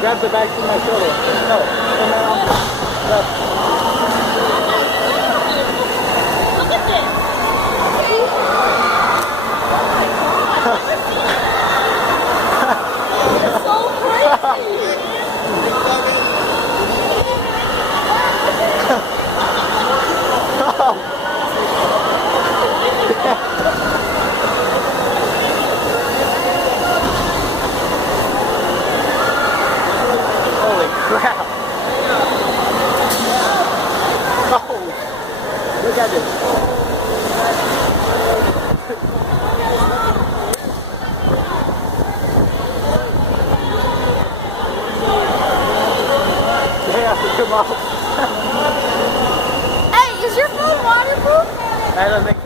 Grab the bag from my shoulder. No, from my arm. Left. Look at this. It's so crazy. Holy crap! Oh, look at this. They have to come out. Hey, is your phone waterproof? I don't think